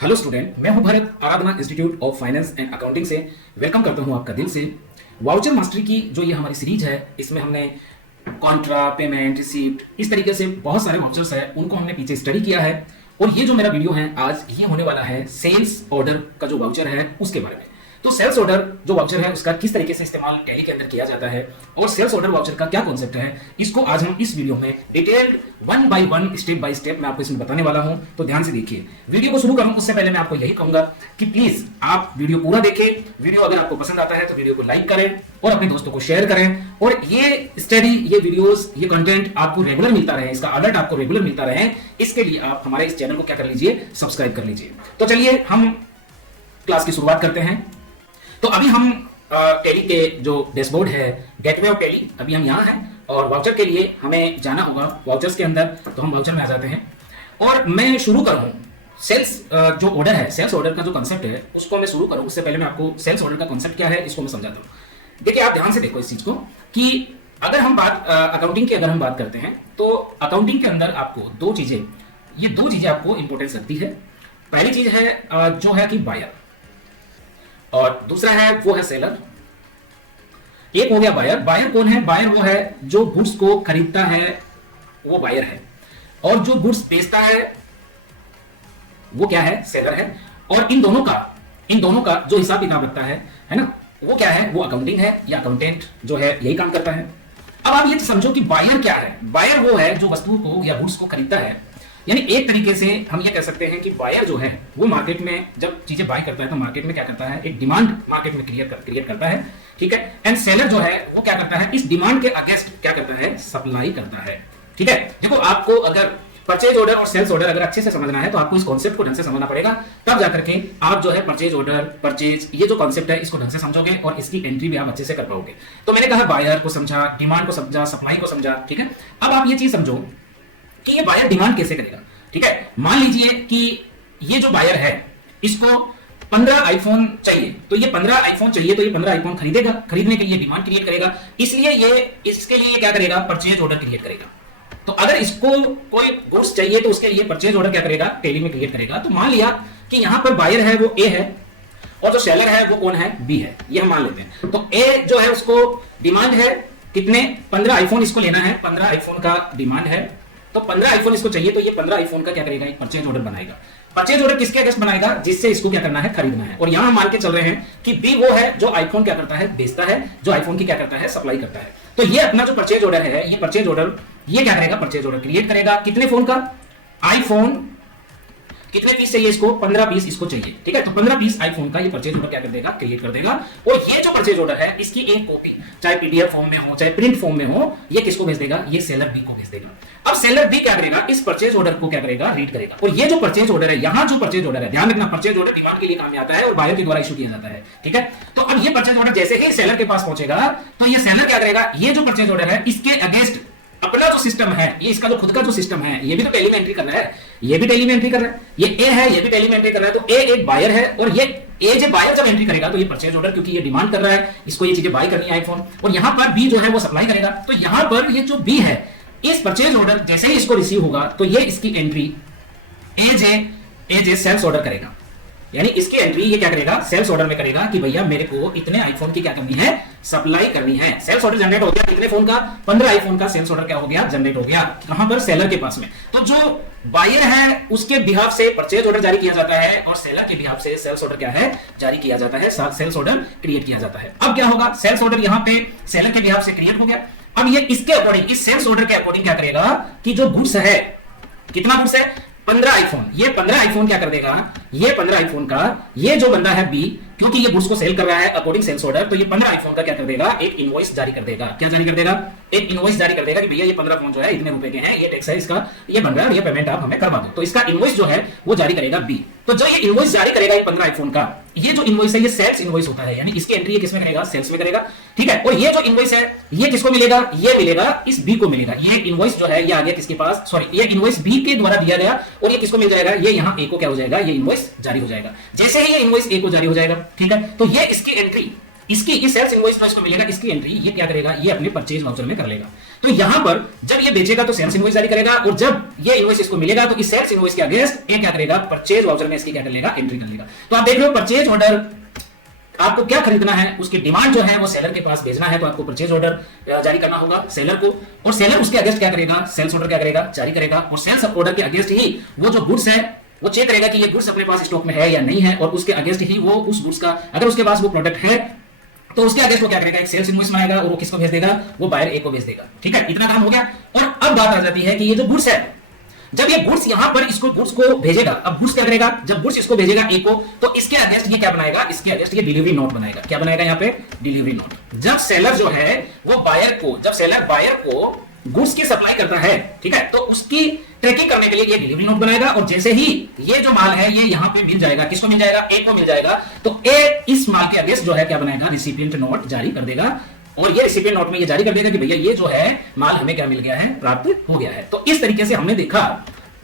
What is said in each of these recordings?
Hello student, मैं हूं Bharat, Aradhana institute of finance and accounting से वेलकम करता हूं आपका दिल से। वाउचर मास्टरी की जो ये हमारी सीरीज है, इसमें हमने कॉन्ट्रा, पेमेंट, रिसीप्ट, इस तरीके से बहुत सारे वाउचर्स हैं, उनको हमने पीछे स्टडी किया है। और ये जो मेरा वीडियो है आज, ये होने वाला है सेल्स ऑर्डर का जो वाउचर है उसके बारे में। तो सेल्स ऑर्डर जो वाउचर है उसका किस तरीके से इस्तेमाल टैली के अंदर किया जाता है और सेल्स ऑर्डर वाउचर का क्या कॉन्सेप्ट है, इसको आज हम इस वीडियो में detailed one by one, step by step मैं आपको इसमें बताने वाला हूं। तो ध्यान से देखिए। वीडियो को शुरू करूं उससे पहले मैं आपको यही कहूंगा कि प्लीज आप वीडियो पूरा देखें। वीडियो अगर आपको पसंद आता है तो वीडियो को लाइक करें और अपने दोस्तों को शेयर करें। और ये स्टडी, ये वीडियोस, ये कंटेंट आपको रेगुलर मिलता रहे, इसका अलर्ट आपको रेगुलर मिलता रहे, इसके लिए आप हमारे इस चैनल को क्या कर लीजिए, सब्सक्राइब कर लीजिए। तो चलिए हम क्लास की शुरुआत करते हैं। तो अभी हम टैली के जो डैशबोर्ड है, गेटवे ऑफ टैली, अभी हम यहाँ हैं और वाउचर के लिए हमें जाना होगा वाउचर्स के अंदर। तो हम वाउचर में आ जाते हैं और मैं शुरू करूँ सेल्स जो ऑर्डर है, सेल्स ऑर्डर का जो कंसेप्ट है उसको मैं शुरू करूँ उससे पहले मैं आपको सेल्स ऑर्डर का कंसेप्ट क्या है इसको मैं समझाता हूँ। देखिए, आप ध्यान से देखो इस चीज को कि अगर हम बात अकाउंटिंग की अगर हम बात करते हैं तो अकाउंटिंग के अंदर आपको दो चीजें आपको इंपॉर्टेंस रखती है। पहली चीज है जो है कि बायर, और दूसरा है वो है सेलर। एक हो गया बायर। बायर कौन है? बायर वो है जो गुड्स को खरीदता है, वो बायर है। और जो गुड्स बेचता है वो क्या है? सेलर है। और इन दोनों का जो हिसाब किताब रखता है ना, वो क्या है? वो अकाउंटिंग है या अकाउंटेंट जो है यही काम करता है। अब आप ये समझो कि बायर क्या है। बायर वो है जो वस्तु को या गुड्स को खरीदता है। यानी एक तरीके से हम ये कह सकते हैं कि बायर जो है वो मार्केट में जब चीजें बाय करता है तो मार्केट में क्या करता है? एक डिमांड मार्केट में क्रिएट करता है, ठीक है। एंड सेलर जो है वो क्या करता है? इस डिमांड के अगेंस्ट क्या करता है? सप्लाई करता है, ठीक है। देखो, आपको अगर परचेज ऑर्डर और सेल्स ऑर्डर अगर अच्छे से समझना है तो आपको इस कॉन्सेप्ट को ढंग से समझना पड़ेगा, तब जाकर के आप जो है परचेज ऑर्डर, परचेज, ये जो कॉन्सेप्ट है इसको ढंग से समझोगे और इसकी एंट्री भी आप अच्छे से कर पाओगे। तो मैंने कहा बायर को समझा, डिमांड को समझा, सप्लाई को समझा, ठीक है। अब आप ये चीज समझो कि ये बायर डिमांड कैसे करेगा, ठीक है। मान लीजिए कि ये जो बायर है इसको 15 आईफोन चाहिए, तो ये 15 आईफोन चाहिए, तो ये 15 आईफोन खरीदेगा, खरीदने के लिए डिमांड क्रिएट करेगा, इसलिए ये इसके लिए क्या करेगा? परचेज ऑर्डर क्रिएट करेगा। तो अगर इसको कोई गुड्स चाहिए तो उसके लिए परचेज ऑर्डर क्या करेगा? टैली में क्रिएट करेगा। तो मान लिया कि यहां पर बायर है वो ए है और जो सेलर है वो कौन है? बी है, ये हम मान लेते हैं। तो ए जो है उसको डिमांड है कितने? 15 आईफोन इसको लेना है, 15 आईफोन का डिमांड है, तो 15 आईफोन इसको चाहिए, तो ये 15 आईफोन का क्या करेगा? एक परचेज ऑर्डर बनाएगा। परचेज ऑर्डर किसके अगेंस्ट बनाएगा? जिससे इसको क्या करना है? खरीदना है। और यहां हम मान के चल रहे हैं कि बी वो है जो आईफोन क्या करता है? बेचता है, जो आईफोन की क्या करता है? सप्लाई करता है। तो ये अपना जो परचेज ऑर्डर है, ये परचेज ऑर्डर ये क्या करेगा? परचेज ऑर्डर क्रिएट करेगा। कितने फोन का? आईफोन कितने पीस चाहिए इसको? 15 पीस इसको चाहिए, ठीक है। तो 15 पीस आईफोन का ये परचेज ऑर्डर क्या कर देगा? क्रिएट कर देगा। और ये जो परचेज ऑर्डर है इसकी एक कॉपी, चाहे पीडीएफ फॉर्म में हो चाहे प्रिंट फॉर्म में हो, ये किसको भेज देगा? ये सेलर बी को भेज देगा। अब सेलर बी क्या करेगा? इस परचेज ऑर्डर को क्या करेगा? रीड करेगा। और ये जो परचेज ऑर्डर है, यहां जो परचेज ऑर्डर है, ध्यान रखना, परचेज ऑर्डर डिमांड के लिए काम में आता है और बायर के द्वारा इशू किया जाता है, ठीक है। तो अब ये परचेज ऑर्डर जैसे ही सेलर के पास पहुंचेगा तो ये सेलर क्या करेगा? ये जो परचेज ऑर्डर है इसके अगेंस्ट अपना जो सिस्टम है, ये इसका जो खुद का जो सिस्टम है, ये भी तो टैली में एंट्री कर रहा है, ये भी टैली में एंट्री कर रहा है, ये ए है, ये भी टैली में एंट्री कर रहा है। तो ए एक बायर है और ये ए जो बायर जब एंट्री करेगा तो ये परचेज ऑर्डर, क्योंकि ये डिमांड कर रहा है, इसको ये चीजें बाय करनी है आईफोन, और यहां पर बी जो है वो सप्लाई करेगा। तो यहां पर ये जो बी है, इस परचेज ऑर्डर जैसे ही इसको रिसीव होगा तो ये इसकी एंट्री ए जे सेल्स ऑर्डर करेगा। यानी इसकी एंट्री ये क्या करेगा? सेल्स ऑर्डर में करेगा कि भैया मेरे को इतने आईफोन की क्या करनी है? सप्लाई करनी है। सेल्स ऑर्डर जनरेट हो गया कितने फोन का? 15 आईफोन का सेल्स ऑर्डर क्या हो गया? जनरेट हो गया। कहां पर? सेलर के पास में। तो जो बायर है उसके बिहाफ से परचेज ऑर्डर जारी किया जाता है और सेलर के बिहाफ से सेल्स ऑर्डर क्या है? जारी किया जाता है, सेल्स ऑर्डर क्रिएट किया जाता है। अब क्या होगा? सेल्स ऑर्डर यहां पे सेलर के बिहाफ से क्रिएट हो गया। अब ये इसके अकॉर्डिंग, इस सेल्स ऑर्डर के अकॉर्डिंग क्या करेगा कि जो गुड्स है, कितना गुड्स है? 15 आईफोन। ये 15 आईफोन क्या कर देगा? ये 15 आईफोन का ये जो बंदा है बी, क्योंकि ये गुड्स को सेल कर रहा है अकॉर्डिंग सेल्स ऑर्डर, तो ये 15 आईफोन का क्या कर देगा? एक इनवॉइस जारी कर देगा। क्या जारी कर देगा? एक इनवॉइस जारी कर देगा कि भैया ये 15 फोन जो है इतने रुपए के हैं, ये टैक्स है इसका, ये बन रहा है और ये पेमेंट आप हमें करवा दो। तो इसका इनवॉइस जो है वो जारी करेगा बी। तो जो ये इनवॉइस जारी करेगा ये 15 आईफोन का, ये जो इनवॉइस है ये सेल्स इनवॉइस होता है, यानी इसकी एंट्री ये किसमें करेगा? सेल्स में करेगा, ठीक है। और ये जो इनवॉइस है ये किसको मिलेगा? ये मिलेगा इस बी को मिलेगा। ये इनवॉइस जो है ये आ गया किसके पास? सॉरी, ये इनवॉइस बी के द्वारा दिया गया और ये किसको मिल जाएगा? ये यहां ए को क्या हो जाएगा? ये इनवॉइस जारी हो जाएगा। जैसे ही ये इनवॉइस ए को जारी हो जाएगा, ठीक है, तो ये इसकी एंट्री इसकी इस सेल्स इनवॉइस जो इसको मिलेगा इसकी एंट्री ये क्या करेगा, ये अपने परचेज वाउचर में कर लेगा। तो यहां पर जब ये बेचेगा तो सेल्स इनवॉइस जारी करेगा, और जब ये इनवॉइस इसको मिलेगा तो इस सेल्स इनवॉइस के अगेंस्ट ये क्या करेगा, परचेज वाउचर में इसकी क्या कर लेगा, एंट्री कर लेगा। तो आप देख रहे हो परचेज ऑर्डर आपको क्या खरीदना है, उसकी डिमांड जो है वो सेलर के पास भेजना है, तो आपको परचेज ऑर्डर जारी करना होगा सेलर को, और सेलर उसके अगेंस्ट क्या करेगा, सेल्स ऑर्डर क्या करेगा, जारी करेगा। और सेल्स ऑर्डर के अगेंस्ट ही वो जो गुड्स है वो चेक करेगा कि ये गुड्स अपने पास स्टॉक में है या नहीं है, और उसके अगेंस्ट ही वो उस गुड्स का, अगर उसके पास वो प्रोडक्ट है तो उसके अगेंस्ट वो क्या करेगा, एक सेल्स इनवॉइस बनाएगा, और वो किसको भेज देगा, वो बायर ए को भेज देगा। ठीक है, इतना काम हो गया। और अब बात आ जाती है कि ये जो गुड्स है, जब ये गुड्स यहां पर इसको गुड्स को भेजेगा, अब गुड्स क्या करेगा, जब गुड्स इसको भेजेगा ए को, तो इसके अगेंस्ट ये क्या बनाएगा, इसके अगेंस्ट ये डिलीवरी नोट बनाएगा। क्या बनाएगा यहाँ पे, डिलीवरी नोट। जब सेलर जो है वो बायर को, जब सेलर बायर को गुड्स की सप्लाई करता है, ठीक है, तो उसकी ट्रैकिंग करने के लिए ये डिलीवरी नोट बनाएगा, और जैसे ही ये जो माल है ये यहां पे मिल जाएगा, किसको मिल जाएगा, ए को मिल जाएगा, तो ए इस माल के अगेंस्ट जो है क्या बनाएगा, रिसिपिएंट नोट जारी कर देगा। और ये रिसिपिएंट नोट में ये जारी कर देगा कि भैया ये जो है माल हमें क्या मिल गया है, प्राप्त हो गया है। तो इस तरीके से हमने देखा,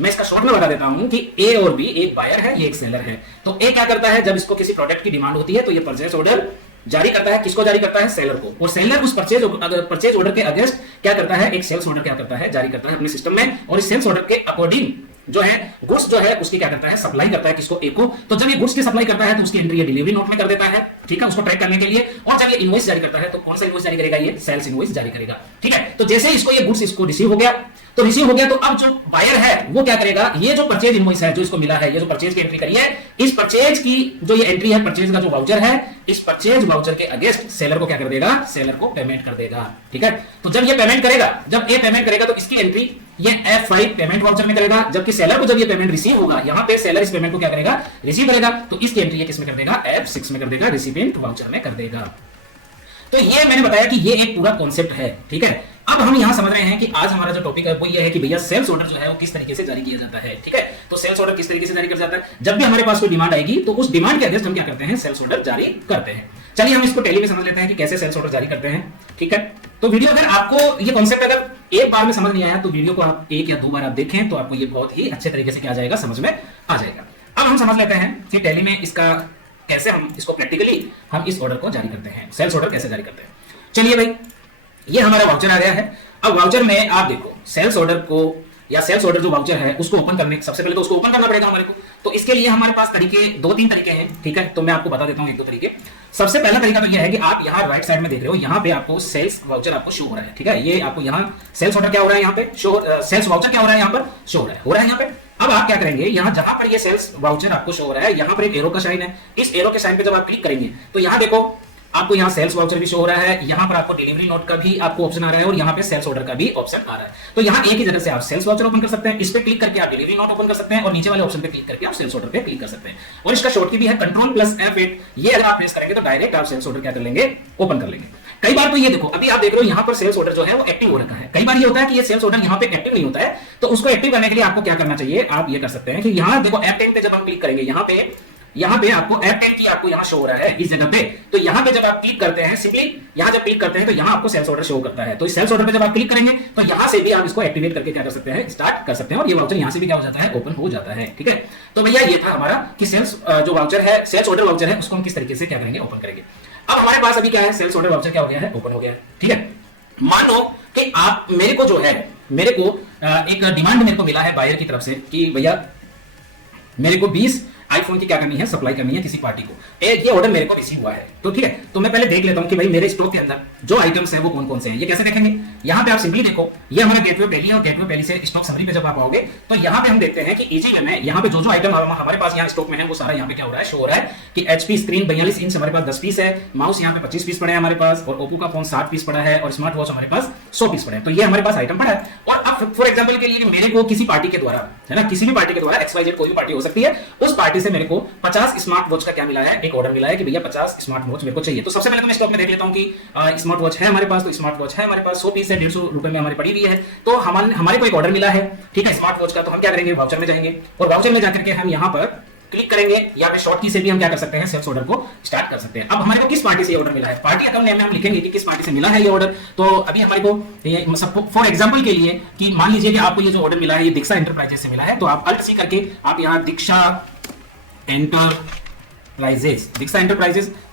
मैं इसका शॉर्ट में बता देता हूं कि ए और बी, एक बायर है, ये एक सेलर है। तो ए क्या करता है, जब इसको किसी प्रोडक्ट की डिमांड होती है तो ये परचेज ऑर्डर जारी करता है, किसको जारी करता है, सेलर को, और सेलर उस परचेज ऑर्डर के अगेंस्ट क्या करता है, एक सेल्स ऑर्डर क्या करता है, जारी करता है अपने सिस्टम में, और इस सेल्स ऑर्डर के अकॉर्डिंग जो है गुड्स जो है उसकी क्या करता है, सप्लाई करता है, किसको, ए को। तो जब ये गुड्स की सप्लाई करता है तो उसकी एंट्री ये डिलीवरी नोट में कर देता है, ठीक है, उसको ट्रैक करने के लिए। और जब ये इनवॉइस जारी करता है तो कौन सा इनवॉइस जारी करेगा, ये सेल्स इनवॉइस जारी करेगा। ठीक है, तो जैसे इसको ये गुड्स इसको रिसीव हो गया, तो रिसीव हो गया, तो अब जो बायर है वो क्या करेगा, ये जो परचेज इनवॉइस है जो इसको मिला है, ये जो परचेज की एंट्री करी है, इस परचेज की जो ये एंट्री है, परचेज का जो वाउचर है, इस परचेज वाउचर के अगेंस्ट सेलर को क्या कर देगा, सेलर को पेमेंट कर देगा। ठीक है, तो जब ये पेमेंट करेगा, जब ये पेमेंट करेगा तो इसकी एंट्री ये F5 पेमेंट वाउचर में करेगा, जबकि सेलर को जब ये पेमेंट रिसीव होगा, यहां पे सेलर इस पेमेंट को क्या करेगा, रिसीव करेगा, तो इसकी एंट्री ये किस में कर देगा, F6 में कर देगा, रिसिपिएंट वाउचर में कर देगा। तो ये मैंने बताया कि ये एक पूरा कॉन्सेप्ट है। ठीक है, अब हम यहां समझ रहे हैं कि आज हमारा जो टॉपिक है वो ये है कि भैया सेल्स ऑर्डर जो है वो किस तरीके से जारी किया जाता है। ठीक है, तो सेल्स ऑर्डर किस तरीके से जारी किया जाता है, जब भी हमारे पास कोई डिमांड आएगी तो उस डिमांड के अगेंस्ट हम क्या करते हैं, सेल्स ऑर्डर जारी करते हैं। चलिए हम इसको टेली में समझ लेते हैं कि कैसे सेल्स ऑर्डर जारी करते हैं। ठीक है, तो वीडियो अगर आपको ये कॉन्सेप्ट अगर एक बार में समझ नहीं आया तो वीडियो को आप एक या दो बार आप देखें तो आपको ये बहुत ही अच्छे तरीके से क्या जाएगा, समझ में आ जाएगा। अब हम समझ लेते हैं कि टेली में इसका कैसे हम इसको प्रैक्टिकली हम इस ऑर्डर को जारी करते हैं, सेल्स ऑर्डर कैसे जारी करते हैं। चलिए भाई, ये हमारा वाउचर आ गया है। अब वाउचर में आप देखो, सेल्स ऑर्डर को या सेल्स ऑर्डर जो वाउचर है उसको ओपन करने, सबसे पहले तो उसको ओपन करना पड़ेगा हमारे को। तो इसके लिए हमारे पास तरीके, दो तीन तरीके हैं। ठीक है, तो मैं आपको बता देता हूं एक दो तरीके। सबसे पहला तरीका तो यह है कि आप यहाँ राइट साइड में देख रहे हो, यहाँ पे आपको सेल्स वाउचर आपको शो हो रहा है। ठीक है, ये आपको यहाँ सेल्स ऑर्डर क्या हो रहा है, यहाँ पे शो, सेल्स वाउचर क्या हो रहा है, यहाँ पर शो हो रहा है यहाँ पे। अब आप क्या करेंगे, यहाँ जहां पर ये सेल्स वाउचर आपको शो हो रहा है, यहाँ पर एक एरो का साइन है, इस एरो के साइन पे जब आप क्लिक करेंगे तो यहाँ देखो आपको यहाँ सेल्स वाउचर भी शो हो रहा है, यहाँ पर आपको डिलीवरी नोट का भी आपको ऑप्शन आ रहा है, और यहाँ पे सेल्स ऑर्डर का भी ऑप्शन आ रहा है। तो यहाँ एक ही जगह से आप सेल्स वाउचर ओपन कर सकते हैं, इस पे क्लिक करके आप डिलीवरी नोट ओपन कर सकते हैं, और नीचे वाले ऑप्शन पे क्लिक करके आप सेल्स ऑर्डर पे क्लिक कर सकते हैं। और इसका शॉर्ट की भी है Ctrl+F8, ये अगर आप प्रेस करेंगे तो डायरेक्ट आप सेल्स ऑर्डर क्या कर लेंगे, ओपन कर लेंगे। कई बार तो ये देखो, अभी आप देख रहे हो यहाँ पर सेल्स ऑर्डर जो है वो एक्टिव हो रखा है। कई बार ये होता है कि ये सेल्स ऑर्डर यहाँ पे एक्टिव नहीं होता है, तो उसको एक्टिव करने के लिए आपको क्या करना चाहिए, आप ये कर सकते हैं कि यहाँ देखो F10 पे जब हम क्लिक करेंगे, यहाँ पे आपको F10 की आपको यहाँ शो हो रहा है इस जगह पे। तो यहाँ पे जब आप क्लिक करते हैं, सिंपली यहाँ जब क्लिक करते हैं तो यहाँ आपको सेल्स ऑर्डर शो करता है। तो इस सेल्स ऑर्डर पे जब आप क्लिक करेंगे तो यहाँ से भी आप इसको एक्टिवेट करके क्या कर सकते हैं, स्टार्ट कर सकते हैं, और ये वाउचर यहाँ से भी क्या हो जाता है, ओपन हो जाता है। ठीक है, तो भैया ये था हमारा कि सेल्स जो वाउचर है, सेल्स ऑर्डर वाउचर है, उसको हम किस तरीके से क्या करेंगे, ओपन करेंगे। अब हमारे पास अभी क्या है, सेल्स ऑर्डर वाउचर क्या हो गया है, ओपन हो गया है। ठीक है, मान लो कि आप मेरे को जो है, मेरे को एक डिमांड मेरे को मिला है बायर की तरफ से कि भैया मेरे को 20 आईफोन की क्या करनी है, सप्लाई करनी है किसी पार्टी को। ये ऑर्डर मेरे को रिसीव हुआ है। तो ठीक है, तो मैं पहले देख लेता हूं कि भाई मेरे स्टॉक के अंदर जो आइटम्स है वो कौन कौन से हैं। ये कैसे देखेंगे, यहाँ पे आप सिंपली देखो, ये हमारा गेटवे पहली है, और गेटवे पहली से स्टॉक समरी पे जब आप आओगे तो यहाँ पे हम देखते हैं कि इजी वे में यहाँ पे जो आइटम हमारे पास यहाँ स्टॉक में है वो सारा यहाँ पे क्या हो रहा है, शो हो रहा है कि HP स्क्रीन 42 इंच हमारे पास 10 पीस है, माउस यहाँ पे 25 पीस पड़े हैं हमारे पास, और ओप्पो का फोन 60 पीस पड़ा है, और स्मार्ट वॉच हमारे पास 100 पीस पड़े हैं। तो ये हमारे पास आइटम पड़ा है। और अब फॉर एग्जाम्पल के लिए मेरे को किसी पार्टी के द्वारा, है ना, किसी भी पार्टी के द्वारा, XYZ कोई भी पार्टी हो सकती है, उस पार्टी से मेरे को 50 स्मार्ट वॉच का क्या मिला है, एक ऑर्डर मिला है कि भैया 50 स्मार्ट वॉच मेरे को चाहिए। तो सबसे पहले तो मैं स्टॉक में देख लेता हूं कि स्मार्ट वॉच है हमारे पास, तो स्मार्ट वॉच है हमारे पास 100 पीस है, 150 रुपए में हमारी पड़ी हुई है। तो हमारे को एक ऑर्डर मिला है, ठीक है, स्मार्ट वॉच का। तो हम क्या करेंगे, वाउचर में जाएंगे, और वाउचर में जाकर के हम यहाँ पर क्लिक करेंगे, या फिर शॉर्ट की से भी हम क्या कर सकते हैं, सेल्स ऑर्डर को स्टार्ट कर सकते हैं। अब हमारे को किस पार्टी से ये ऑर्डर मिला है, पार्टी अकाउंट नेम में हम लिखेंगे कि किस पार्टी से मिला है ये ऑर्डर। तो अभी हमारे को फॉर एग्जांपल के लिए कि मान लीजिए कि आपको ये जो ऑर्डर मिला है ये दीक्षा एंटरप्राइजेस से मिला है, तो आप अल्ट सी करके आप यहाँ दीक्षा एंटरप्राइजेस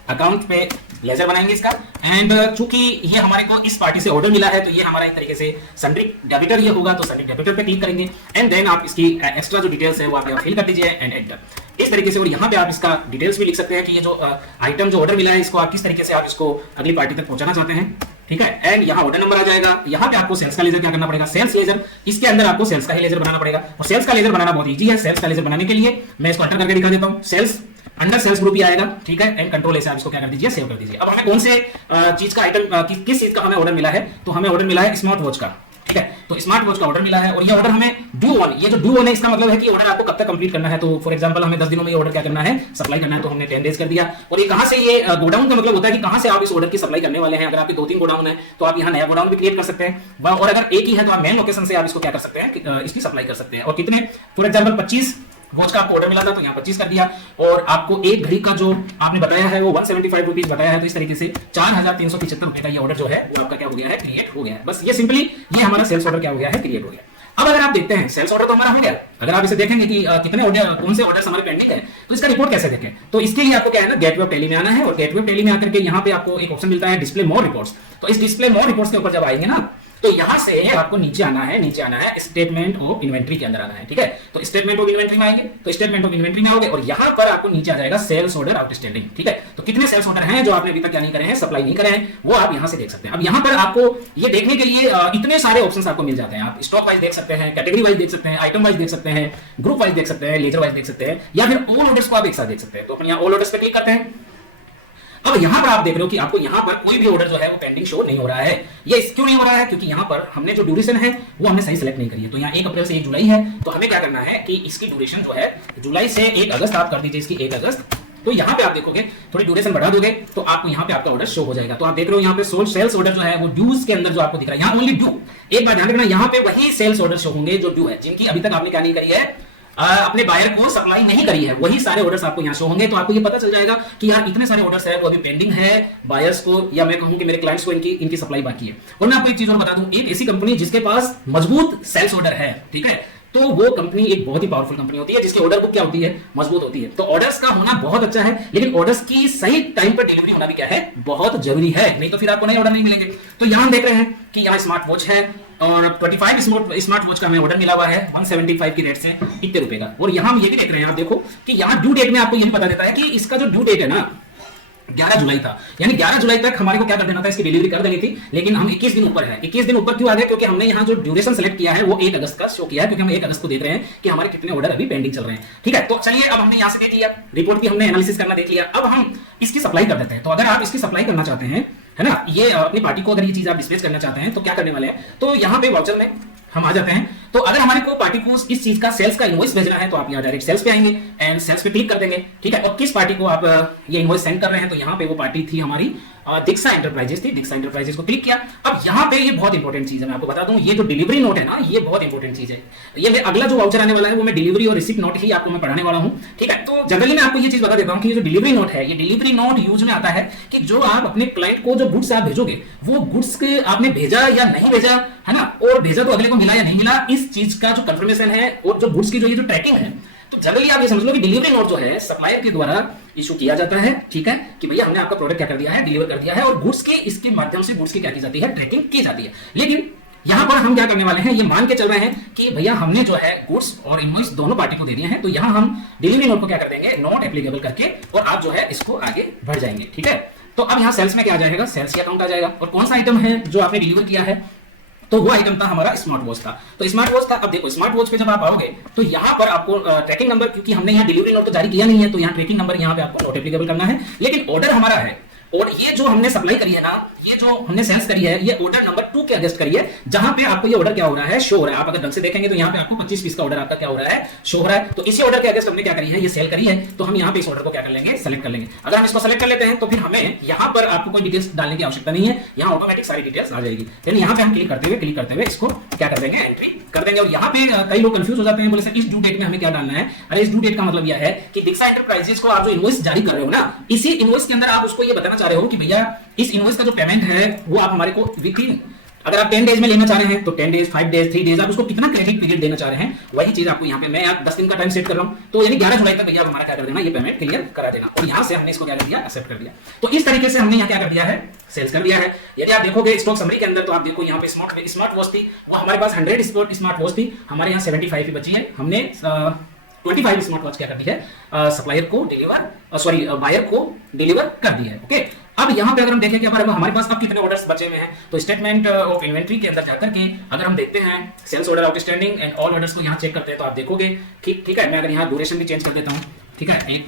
अकाउंट पे लेजर बनाएंगे इसका। एंड चूंकि ये हमारे को इस पार्टी से ऑर्डर मिला है तो ये हमारा एक तरीके से सन्ड्री डेबिटर ये होगा, तो सन्ड्री डेबिटर पे क्लिक करेंगे एंड देन आप इसकी एक्स्ट्रा जो डिटेल्स है वो आप यहाँ फिल कर दीजिए एंड एंटर इस तरीके से। और यहाँ पे आप इसका डिटेल्स भी लिख सकते हैं कि ये जो आइटम जो ऑर्डर मिला है इसको आप किस तरीके से आप इसको अगली पार्टी तक पहुंचाना चाहते हैं, ठीक है। एंड यहाँ ऑर्डर नंबर आ जाएगा। यहाँ पे आपको सेल्स का लेजर क्या करना पड़ेगा, सेल्स लेजर, इसके अंदर आपको सेल्स का ही लेजर बनाना पड़ेगा। और सेल्स का लेजर बनाना बहुत इजी है। सेल्स का लेजर बनाने के लिए मैं इसको एंटर करके दिखा देता हूँ। सेल्स अंडर सेल्स ग्रुप ही आएगा, ठीक है। एंड कंट्रोल से आप इसको क्या कर दीजिए, सेव कर दीजिए। अब हमें कौन से चीज का आइटम किस चीज का हमें ऑर्डर मिला है, तो हमें ऑर्डर मिला है स्मार्ट वॉच का, ठीक है। तो स्मार्ट वॉच का ऑर्डर मिला है और ये ऑर्डर हमें ड्यू ऑन, ये जो ड्यू ऑन है इसका मतलब है कि ऑर्डर आपको कब तक कंप्लीट करना है। तो फॉर एग्जांपल हमें 10 दिनों में ये ऑर्डर क्या करना है, सप्लाई करना है, तो हमने 10 डेज कर दिया। और ये कहां से, ये गोडाउन का मतलब होता है कि कहां से आप इस ऑर्डर की सप्लाई करने वाले हैं। अगर आपके 2-3 गोडाउन है तो आप यहाँ नया गोडाउन भी क्रिएट कर सकते हैं, और अगर एक ही है तो आप मेन लोकेशन से आप इसको क्या कर सकते हैं, इसकी सप्लाई कर सकते हैं। और कितने, फॉर एग्जाम्पल 25 वॉच का आपको ऑर्डर मिला था तो यहाँ 25 कर दिया। और आपको एक घड़ी का जो आपने बताया है वो 175 रुपीज बताया है, तो इस तरीके से 4375 रुपए का ये ऑर्डर जो है वो आपका क्या हो गया है, क्रिएट हो गया है। बस ये सिंपली ये हमारा सेल्स ऑर्डर क्या हो गया है, क्रिएट हो गया। अब अगर आप देखते हैं सेल्स ऑर्डर तो हमारा हो गया, अगर आप इसे देखेंगे कि कितने ऑर्डर, कौन से ऑर्डर्स हमारे पेंडिंग है, तो इसका रिपोर्ट कैसे देखें, तो इसके लिए आपको क्या है ना, गेटवे ऑफ टैली में आना है। और गेटवे ऑफ टैली में आकर के यहाँ पे आपको एक ऑप्शन मिलता है डिस्प्ले मोर रिपोर्ट्स। तो इस डिस्प्ले मोर रिपोर्ट्स के ऊपर जब आएंगे ना, तो यहां से आपको नीचे आना है स्टेटमेंट ऑफ इन्वेंट्री के अंदर आना है, ठीक है। तो स्टेटमेंट ऑफ इन्वेंट्री में आएंगे, तो स्टेटमेंट ऑफ इन्वेंट्री में आओगे और यहां पर आपको नीचे आ जाएगा सेल्स ऑर्डर आउटस्टैंडिंग, ठीक है। तो कितने सेल्स ऑर्डर हैं जो आपने अभी तक क्या नहीं करे हैं, सप्लाई नहीं करे हैं, वो आप यहां से देख सकते हैं। अब यहां पर आपको ये देखने के लिए इतने सारे ऑप्शंस आपको मिल जाते हैं। आप स्टॉक वाइज देख सकते हैं, कैटेगरी वाइज देख सकते हैं, आइटम वाइज देख सकते हैं, ग्रुप वाइज देख सकते हैं, लेजर वाइज देख सकते हैं, या फिर ऑल ऑर्डर्स को आप एक साथ देख सकते हैं। तो अपन यहाँ ऑल ऑर्डर्स पे क्लिक करते हैं। अब यहां पर आप देख रहे हो कि आपको यहां पर कोई भी ऑर्डर जो है वो पेंडिंग शो नहीं हो रहा है। ये क्यों नहीं हो रहा है, क्योंकि यहां पर हमने जो ड्यूरेशन है वो हमने सही सेलेक्ट नहीं करी है। तो यहाँ 1 अप्रैल से 1 जुलाई है, तो हमें क्या करना है कि इसकी ड्यूरेशन जो है जुलाई से 1 अगस्त आप कर दीजिए, इसकी 1 अगस्त। तो यहाँ पे आप देखोगे थोड़ी ड्यूरेशन बढ़ा दोगे तो आपको यहाँ पे आपका ऑर्डर शो हो जाएगा। तो आप देख रहे हो यहाँ पे सोल्ड सेल्स ऑर्डर जो है वो ड्यूज के अंदर जो आपको दिख रहा है, यहाँ ओनली ड्यू। एक बार ध्यान रखना, यहाँ पे वही सेल्स ऑर्डर शो होंगे जो ड्यू है, जिनकी अभी तक आपने क्या नहीं करी है, अपने बायर को सप्लाई नहीं करी है, वही सारे ऑर्डर्स आपको यहाँ शो होंगे। तो आपको ये पता चल जाएगा कि यार इतने सारे ऑर्डर्स है वो अभी पेंडिंग है बायर्स को, या मैं कहूं कि मेरे क्लाइंट्स को इनकी सप्लाई बाकी है। और मैं आपको एक चीज और बता दूं, एक ऐसी कंपनी जिसके पास मजबूत सेल्स ऑर्डर है, ठीक है, तो वो कंपनी एक बहुत ही पावरफुल कंपनी होती है, जिसकी ऑर्डर बुक क्या होती है, मजबूत होती है। तो ऑर्डर्स का होना बहुत अच्छा है, लेकिन ऑर्डर्स की सही टाइम पर डिलीवरी होना भी क्या है, बहुत जरूरी है, नहीं तो फिर आपको नए ऑर्डर नहीं मिलेंगे। तो यहां देख रहे हैं कि यहाँ स्मार्ट वॉच है और 25 स्मार्ट वॉच का हमें ऑर्डर मिला हुआ है 175 की रेट से इतने रुपए का। और यहाँ हम ये भी देख रहे हैं, आप देखो कि यहाँ ड्यू डेट में आपको ये भी पता देता है कि इसका जो ड्यू डेट है ना 11 जुलाई था, यानी 11 जुलाई तक हमारे को क्या कर देना था, इसकी डिलीवरी कर देनी थी। लेकिन हम 21 दिन ऊपर है। 21 दिन ऊपर क्यों आ गए, क्योंकि हमने यहाँ जो ड्यूरेशन सेलेक्ट किया है वो 1 अगस्त का शो किया है, क्योंकि हम 1 अगस्त को देख रहे हैं कि हमारे कितने ऑर्डर अभी पेंडिंग चल रहे हैं, ठीक है। तो चलिए अब हमने यहाँ से देख लिया, रिपोर्ट की हमने एनालिसिस करना देख लिया। अब हम इसकी सप्लाई कर देते हैं। तो अगर आप इसकी सप्लाई करना चाहते हैं, है ना, ये अपनी पार्टी को अगर ये चीज आप डिस्प्ले करना चाहते हैं तो क्या करने वाले हैं, तो यहाँ पे वाउचर में हम आ जाते हैं। तो अगर हमारे को पार्टी को इस चीज का सेल्स का इनवॉइस भेजना है तो आप यहाँ डायरेक्ट सेल्स पे आएंगे एंड सेल्स पे क्लिक कर देंगे, ठीक है। और किस पार्टी को आप ये इनवॉइस सेंड कर रहे हैं, तो यहाँ पे वो पार्टी थी हमारी दीक्षा एंटरप्राइजेस थी, दीक्षा एंटरप्राइजेस को क्लिक किया। अब यहाँ पे ये बहुत इंपॉर्टेंट चीज है, मैं आपको बता दूं, ये जो डिलीवरी नोट है ना, ये बहुत इंपॉर्टेंट चीज है। ये मैं अगला जो वाउचर आने वाला है वो मैं डिलीवरी और रिसिप्ट नोट ही आपको मैं पढ़ाने वाला हूँ, ठीक है। तो जनरली मैं आपको ये चीज बता देता हूँ कि ये जो डिलीवरी नोट है, ये डिलीवरी नोट यूज में आता है कि जो आप अपने क्लाइंट को जो गुड्स आप भेजोगे, वो गुड्स के आपने भेजा या नहीं भेजा, है ना, और भेजा तो अगले को मिला या नहीं मिला, इस चीज का जो कंफर्मेशन है और जो गुड्स की जो ये जो ट्रैकिंग है, तो जनरली आप ये समझ लो कि डिलीवरी नोट जो है सप्लायर के द्वारा इशू किया जाता है, ठीक है, कि भैया हमने आपका प्रोडक्ट क्या कर दिया है, डिलीवर कर दिया है, और गुड्स के इसके माध्यम से गुड्स की क्या की जाती है, ट्रैकिंग की जाती है। लेकिन यहां पर हम क्या करने वाले हैं, ये मान के चल रहे हैं कि भैया हमने जो है गुड्स और इनवॉइस दोनों पार्टी को दे दिए हैं, तो यहां हम डिलीवरी नोट को क्या कर देंगे, नॉट एप्लीकेबल करके, और आप जो है इसको आगे बढ़ जाएंगे, ठीक है। तो अब यहाँ सेल्स में क्या आ जाएगा, सेल्स का अकाउंट आ जाएगा, और कौन सा आइटम है जो आपने डिलीवर किया है, तो वो आइटम था हमारा स्मार्ट वॉच था। तो स्मार्ट वॉच था। अब देखो स्मार्ट वॉच पे जब आप आओगे तो यहाँ पर आपको ट्रैकिंग नंबर, क्योंकि हमने यहाँ डिलीवरी नोट तो जारी किया नहीं है, तो यहाँ ट्रैकिंग नंबर यहाँ पे आपको नोट एप्लीकेबल करना है, लेकिन ऑर्डर हमारा है। और ये जो हमने सप्लाई करी है ना, ये जो हमने सेल्स करी है, ये ऑर्डर नंबर 2 के अगेंस्ट करी है, जहां पे आपको ये ऑर्डर क्या हो रहा है, शो हो रहा है। आप अगर ढंग से देखेंगे तो यहाँ पे आपको 25 पीस का ऑर्डर आपका क्या हो रहा है, शो हो रहा है। तो इसी ऑर्डर के अगेंस्ट हमने क्या करी है, ये सेल करी है, तो हम यहाँ पे इस ऑर्डर को क्या कर लेंगे, सेलेक्ट कर लेंगे। अगर हम इसको सेलेक्ट कर लेते हैं तो फिर हमें यहाँ पर आपको कोई डिटेल्स डालने की आवश्यकता नहीं है, यहाँ ऑटोमेटिक सारी डिटेल्स आ जाएगी। यानी यहाँ पे हम क्लिक करते हुए इसको क्या कर देंगे, एंट्री कर देंगे। और यहाँ पे कई लोग कंफ्यूज हो जाते हैं, बोले सर इस ड्यू डेट में हमें क्या डालना है। अरे इस ड्यू डेट का मतलब यह है कि दीक्षा एंटरप्राइजेस को आप जो इनवॉइस जारी कर रहे हो ना, इसी इनवॉइस के अंदर आप उसको ये बताना चाह रहे हो कि भैया इस इनवॉइस का जो पेमेंट है वो आप हमारे को विद इन अगर आप 10 डेज में लेना चाह रहे हैं तो 10 डेज, 5 डेज, 3 डेज, आप उसको कितना क्रेडिट पीरियड देना चाह रहे हैं वही चीज आपको यहाँ पे मैं 10 दिन का टाइम सेट कर रहा हूँ, तो यानी 11 जुलाई तक भैया आप हमारा क्या कर देना, ये पेमेंट क्लियर करा देना। और यहाँ से हमने इसको क्या कर दिया, एक्सेप्ट कर दिया। तो इस तरीके से हमने यहाँ क्या कर दिया है, सेल्स कर दिया है। यदि आप देखोगे स्टॉक समरी के अंदर तो आप देखो यहाँ पे स्मार्ट वॉच थी, वो हमारे पास 100 स्मार्ट वॉच थी, हमारे यहाँ 75 ही बची है। हमने 25 स्मार्ट वॉच क्या कर दी है, सप्लायर को डिलीवर बायर को डिलीवर कर दी है। ओके, अब यहाँ पे अगर हम देखें कि हमारे पास अब कितने ऑर्डर्स बचे हुए हैं, तो स्टेटमेंट ऑफ इन्वेंट्री के अंदर जाकर के अगर हम देखते हैं sales order outstanding and all orders को यहाँ चेक करते हैं तो आप देखोगे ठीक है। मैं अगर यहाँ ड्यूरेशन भी चेंज कर देता हूँ, ठीक है, एक,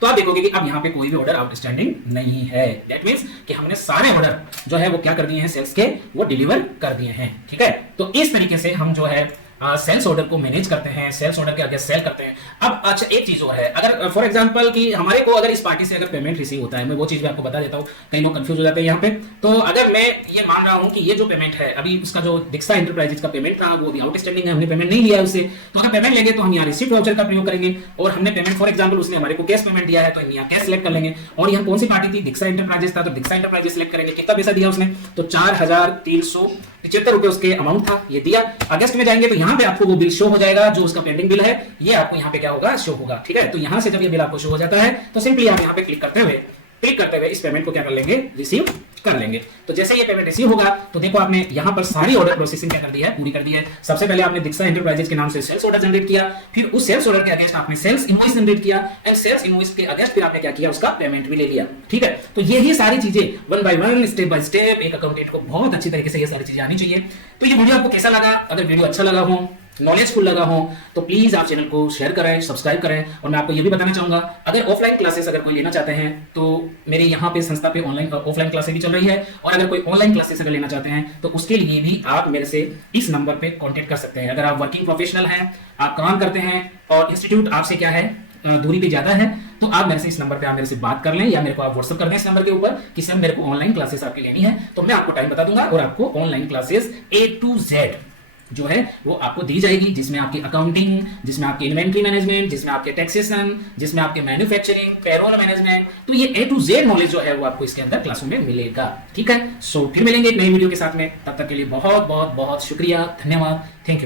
तो आप देखोगे कि अब यहाँ पे कोई भी ऑर्डर आउटस्टैंडिंग नहीं है। दैट मींस कि हमने सारे ऑर्डर जो है वो क्या कर दिए हैं, सेल्स के वो डिलीवर कर दिए हैं। ठीक है, तो इस तरीके से हम जो है सेल्स ऑर्डर को मैनेज करते हैं, सेल्स ऑर्डर के आगे सेल करते हैं। अब अच्छा एक चीज और है, अगर फॉर एग्जांपल कि हमारे को अगर इस पार्टी से अगर पेमेंट रिसीव होता है, मैं वो चीज भी आपको बता देता हूँ, कई लोग कंफ्यूज हो जाते हैं यहाँ पे। तो अगर मैं ये मान रहा हूँ कि ये जो पेमेंट है अभी उसका जो डिक्सा एंटरप्राइजेज का पेमेंट था वो अभी आउटस्टैंडिंग है, हमने पेमेंट नहीं लिया है उससे, तो अगर पेमेंट लेंगे तो हम यहाँ रिसीप्ट वाउचर का प्रयोग करेंगे। और हमने पेमेंट फॉर एग्जाम्पल उसने हमारे को कैश पेमेंट दिया है तो यहाँ कैश सिलेक्ट कर लेंगे। और यहाँ कौन सी पार्टी थी, डिक्सा एंटरप्राइजेज था, तो डिक्सा एंटरप्राइजेज सिलेक्ट करेंगे। कितना पैसा दिया उसने, तो 4,375 रुपए उसके अमाउंट था, ये दिया। अगस्त में जाएंगे तो यहाँ पे आपको वो बिल शो हो जाएगा, जो उसका पेंडिंग बिल है ये आपको यहाँ पे क्या होगा, शो होगा। ठीक है, तो यहाँ से जब ये बिल आपको शो हो जाता है तो सिंपली आप यहाँ पे क्लिक करते हुए इस पेमेंट को क्या कर लेंगे, रिसीव कर लेंगे। तो जैसे ये पेमेंट रिसीव होगा तो देखो आपने यहाँ पर सारी ऑर्डर प्रोसेसिंग क्या कर दी है, पूरी कर दी है। सबसे पहले आपने दिक्सा एंटरप्राइजेज के नाम से सेल्स ऑर्डर जनरेट किया, फिर उस सेल्स ऑर्डर के अगेंस्ट आपने सेल्स इनवॉइस जनरेट किया, एंड सेल्स इनवॉइस के अगेंस्ट फिर आपने क्या किया, उसका पेमेंट भी ले लिया। ठीक है, तो यही सारी चीजें one by one, step by step, एक अकाउंटेंट को बहुत अच्छी तरीके से ये सारी चीजें आनी चाहिए। तो ये वीडियो आपको कैसा लगा, अगर वीडियो अच्छा लगा हो, नॉलेजफुल लगा हो, तो प्लीज आप चैनल को शेयर करें, सब्सक्राइब करें। और मैं आपको ये भी बताना चाहूंगा, अगर ऑफलाइन क्लासेस अगर कोई लेना चाहते हैं तो मेरे यहाँ पे संस्था पे ऑफलाइन क्लासेस भी चल रही है, और अगर कोई ऑनलाइन क्लासेस अगर लेना चाहते हैं तो उसके लिए भी आप मेरे से इस नंबर पे कांटेक्ट कर सकते हैं। अगर आप वर्किंग प्रोफेशनल हैं, आप काम करते हैं और इंस्टीट्यूट आपसे क्या है, दूरी पे ज्यादा है, तो आप मेरे से इस नंबर पे आप मेरे से बात कर लें, या मेरे को आप व्हाट्सएप कर दें इस नंबर के ऊपर कि सर मेरे को ऑनलाइन क्लासेस आपकी लेनी है, तो मैं आपको टाइम बता दूंगा और आपको online classes A to Z जो है वो आपको दी जाएगी, जिसमें आपकी अकाउंटिंग, जिसमें आपकी इन्वेंट्री मैनेजमेंट, जिसमें आपके टैक्सेशन, जिसमें आपके मैन्युफैक्चरिंग, पेरोल मैनेजमेंट, तो ये A to Z नॉलेज जो है वो आपको इसके अंदर क्लासों में मिलेगा। ठीक है, सो फिर मिलेंगे एक नई वीडियो के साथ में, तब तक के लिए बहुत बहुत बहुत शुक्रिया, धन्यवाद, थैंक यू।